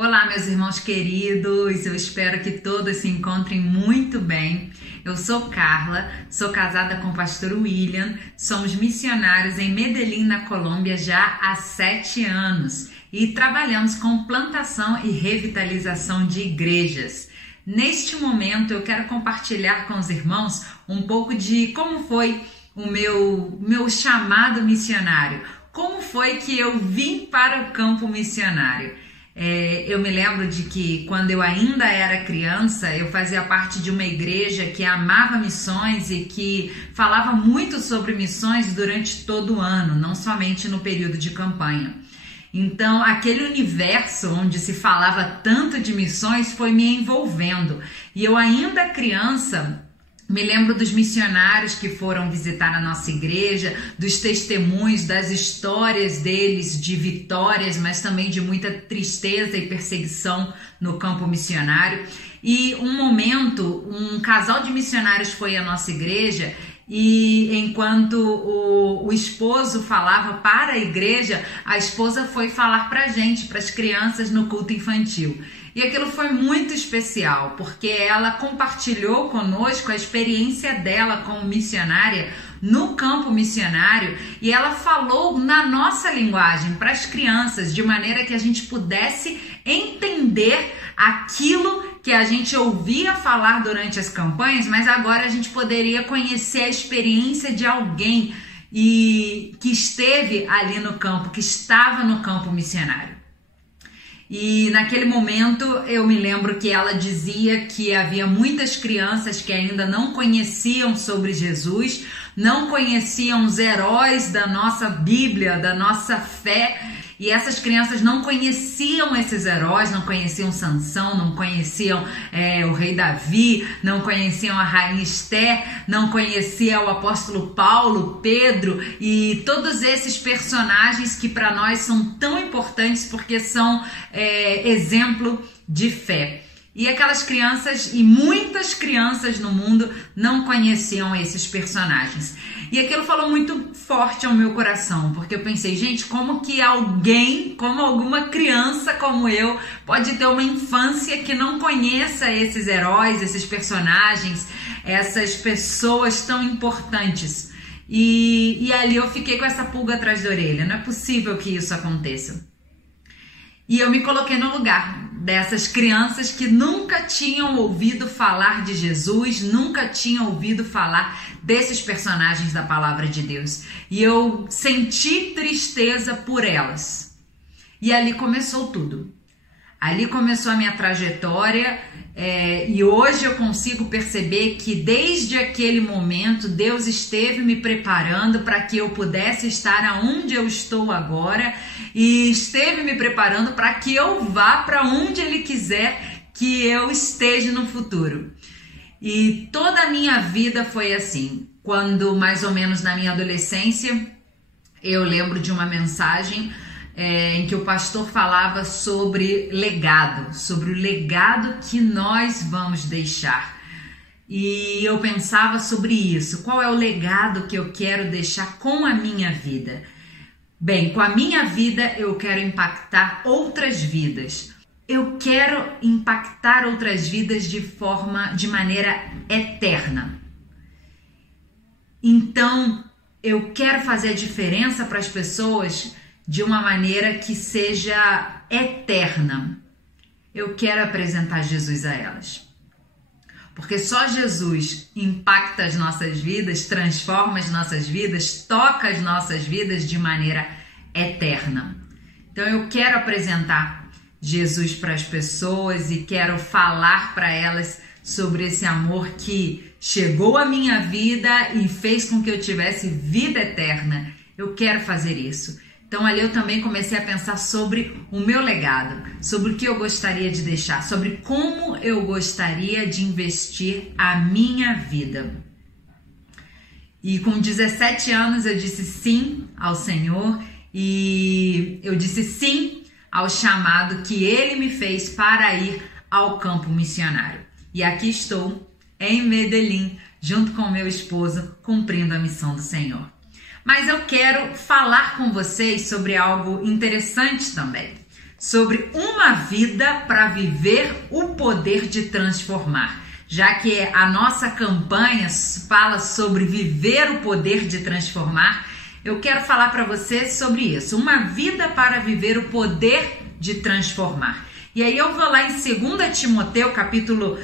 Olá, meus irmãos queridos, eu espero que todos se encontrem muito bem. Eu sou Carla, sou casada com o pastor William, somos missionários em Medellín, na Colômbia, já há 7 anos e trabalhamos com plantação e revitalização de igrejas. Neste momento, eu quero compartilhar com os irmãos um pouco de como foi o meu chamado missionário, como foi que eu vim para o campo missionário. Eu me lembro de que quando eu ainda era criança, eu fazia parte de uma igreja que amava missões e que falava muito sobre missões durante todo o ano, não somente no período de campanha. Então, aquele universo onde se falava tanto de missões foi me envolvendo. E eu ainda criança me lembro dos missionários que foram visitar a nossa igreja, dos testemunhos, das histórias deles de vitórias, mas também de muita tristeza e perseguição no campo missionário. E um momento, um casal de missionários foi à nossa igreja e enquanto o esposo falava para a igreja, a esposa foi falar para a gente, para as crianças no culto infantil. E aquilo foi muito especial, porque ela compartilhou conosco a experiência dela como missionária no campo missionário e ela falou na nossa linguagem para as crianças, de maneira que a gente pudesse entender aquilo que a gente ouvia falar durante as campanhas, mas agora a gente poderia conhecer a experiência de alguém que esteve ali no campo, que estava no campo missionário. E naquele momento eu me lembro que ela dizia que havia muitas crianças que ainda não conheciam sobre Jesus, não conheciam os heróis da nossa Bíblia, da nossa fé, e essas crianças não conheciam esses heróis, não conheciam Sansão, não conheciam o rei Davi, não conheciam a rainha Esther, não conheciam o apóstolo Paulo, Pedro e todos esses personagens que para nós são tão importantes porque são exemplo de fé. E aquelas crianças e muitas crianças no mundo não conheciam esses personagens. E aquilo falou muito forte ao meu coração, porque eu pensei, gente, como que alguém, como alguma criança como eu, pode ter uma infância que não conheça esses heróis, esses personagens, essas pessoas tão importantes? E ali eu fiquei com essa pulga atrás da orelha, não é possível que isso aconteça. E eu me coloquei no lugar dessas crianças que nunca tinham ouvido falar de Jesus, nunca tinham ouvido falar desses personagens da palavra de Deus. E eu senti tristeza por elas. E ali começou tudo. Ali começou a minha trajetória e hoje eu consigo perceber que desde aquele momento Deus esteve me preparando para que eu pudesse estar aonde eu estou agora e esteve me preparando para que eu vá para onde Ele quiser que eu esteja no futuro. E toda a minha vida foi assim. Quando mais ou menos na minha adolescência eu lembro de uma mensagem em que o pastor falava sobre legado, sobre o legado que nós vamos deixar. E eu pensava sobre isso, qual é o legado que eu quero deixar com a minha vida? Bem, com a minha vida eu quero impactar outras vidas. Eu quero impactar outras vidas de maneira eterna. Então, eu quero fazer a diferença para as pessoas de uma maneira que seja eterna. Eu quero apresentar Jesus a elas. Porque só Jesus impacta as nossas vidas, transforma as nossas vidas, toca as nossas vidas de maneira eterna. Então eu quero apresentar Jesus para as pessoas e quero falar para elas sobre esse amor que chegou à minha vida e fez com que eu tivesse vida eterna. Eu quero fazer isso. Então ali eu também comecei a pensar sobre o meu legado, sobre o que eu gostaria de deixar, sobre como eu gostaria de investir a minha vida. E com 17 anos eu disse sim ao Senhor e eu disse sim ao chamado que Ele me fez para ir ao campo missionário. E aqui estou em Medellín, junto com meu esposo, cumprindo a missão do Senhor. Mas eu quero falar com vocês sobre algo interessante também. sobre uma vida para viver o poder de transformar. Já que a nossa campanha fala sobre viver o poder de transformar, eu quero falar para você sobre isso. Uma vida para viver o poder de transformar. E aí eu vou lá em 2 Timóteo capítulo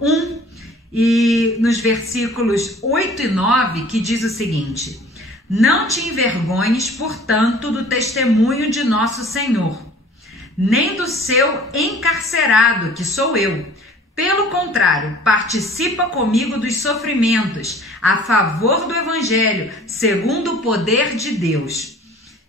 1 e nos versículos 8 e 9, que diz o seguinte: não te envergonhes, portanto, do testemunho de nosso Senhor, nem do seu encarcerado, que sou eu. Pelo contrário, participa comigo dos sofrimentos a favor do Evangelho, segundo o poder de Deus,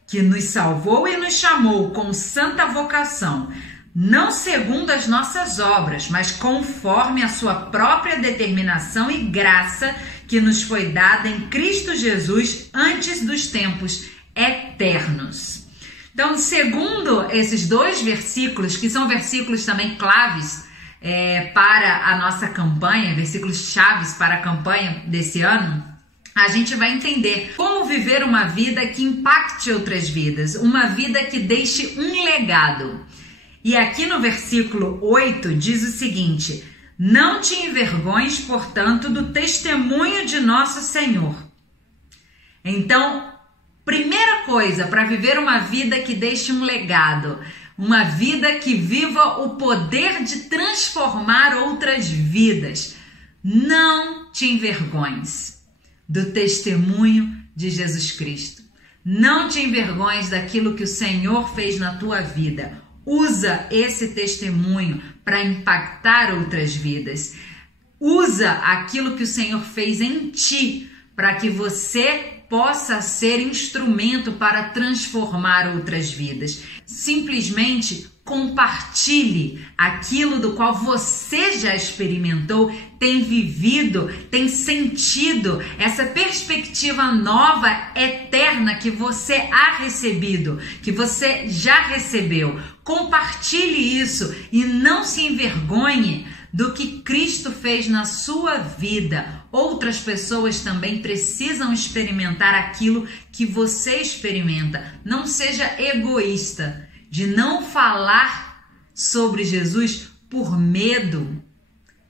que nos salvou e nos chamou com santa vocação, não segundo as nossas obras, mas conforme a sua própria determinação e graça que nos foi dada em Cristo Jesus antes dos tempos eternos. Então, segundo esses dois versículos, que são versículos também claves para a nossa campanha, versículos chaves para a campanha desse ano, a gente vai entender como viver uma vida que impacte outras vidas, uma vida que deixe um legado. E aqui no versículo 8 diz o seguinte: não te envergonhes, portanto, do testemunho de nosso Senhor. Então, primeira coisa para viver uma vida que deixe um legado, uma vida que viva o poder de transformar outras vidas, não te envergonhes do testemunho de Jesus Cristo. Não te envergonhes daquilo que o Senhor fez na tua vida. Usa esse testemunho para impactar outras vidas. Usa aquilo que o Senhor fez em ti para que você possa ser instrumento para transformar outras vidas. Simplesmente compartilhe aquilo do qual você já experimentou, tem vivido, tem sentido, essa perspectiva nova, eterna que você ha recebido, que você já recebeu. Compartilhe isso e não se envergonhe do que Cristo fez na sua vida. Outras pessoas também precisam experimentar aquilo que você experimenta. Não seja egoísta de não falar sobre Jesus por medo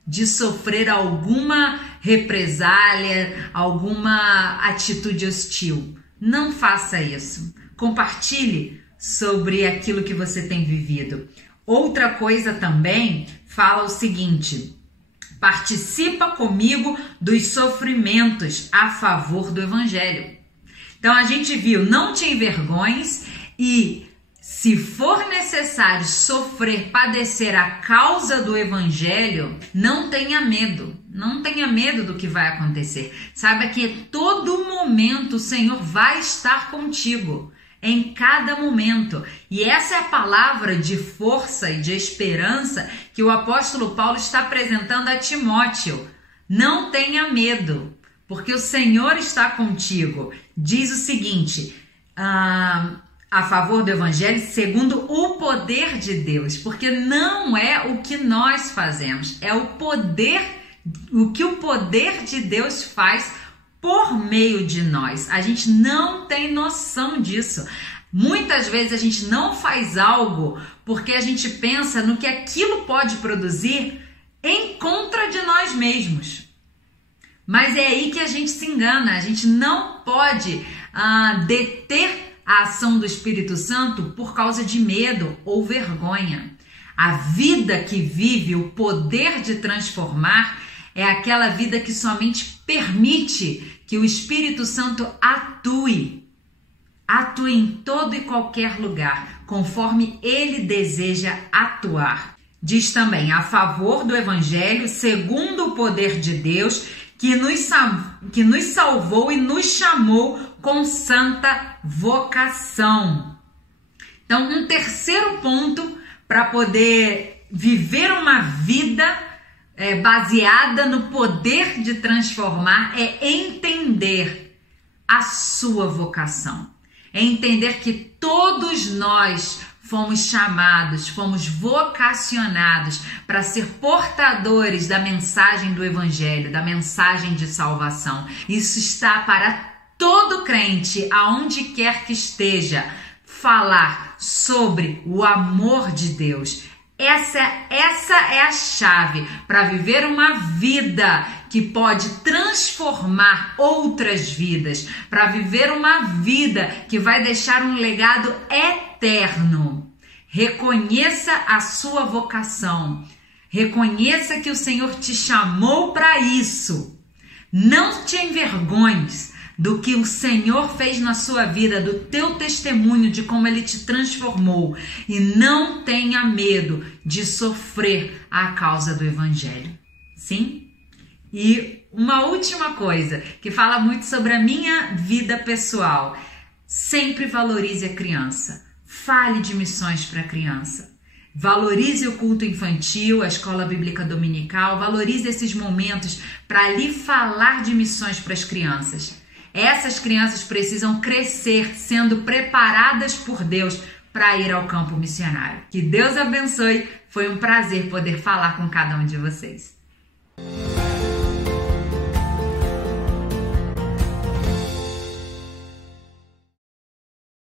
de sofrer alguma represália, alguma atitude hostil. Não faça isso. Compartilhe sobre aquilo que você tem vivido. Outra coisa também fala o seguinte: participa comigo dos sofrimentos a favor do Evangelho. Então a gente viu, não te envergonhes e, se for necessário sofrer, padecer a causa do Evangelho, não tenha medo. Não tenha medo do que vai acontecer. Saiba que em todo momento o Senhor vai estar contigo. Em cada momento. E essa é a palavra de força e de esperança que o apóstolo Paulo está apresentando a Timóteo. Não tenha medo, porque o Senhor está contigo. Diz o seguinte, a favor do Evangelho, segundo o poder de Deus, porque não é o que nós fazemos, é o que o poder de Deus faz por meio de nós. A gente não tem noção disso. Muitas vezes a gente não faz algo porque a gente pensa no que aquilo pode produzir em contra de nós mesmos. Mas é aí que a gente se engana. A gente não pode deter a ação do Espírito Santo por causa de medo ou vergonha. A vida que vive o poder de transformar é aquela vida que somente permite que o Espírito Santo atue em todo e qualquer lugar, conforme ele deseja atuar. Diz também, a favor do Evangelho, segundo o poder de Deus, que nos salvou e nos chamou com santa vocação. Então, um terceiro ponto para poder viver uma vida baseada no poder de transformar é entender a sua vocação. É entender que todos nós fomos chamados, fomos vocacionados para ser portadores da mensagem do Evangelho, da mensagem de salvação. Isso está para todo crente, aonde quer que esteja. falar sobre o amor de Deus. Essa é a chave para viver uma vida que pode transformar outras vidas, para viver uma vida que vai deixar um legado eterno. Reconheça a sua vocação. Reconheça que o Senhor te chamou para isso. Não te envergonhes do que o Senhor fez na sua vida, do teu testemunho, de como Ele te transformou. E não tenha medo de sofrer a causa do Evangelho. Sim? E uma última coisa, que fala muito sobre a minha vida pessoal. Sempre valorize a criança. Fale de missões para a criança. Valorize o culto infantil, a escola bíblica dominical. Valorize esses momentos para ali falar de missões para as crianças. Essas crianças precisam crescer sendo preparadas por Deus para ir ao campo missionário. Que Deus abençoe. Foi um prazer poder falar com cada um de vocês.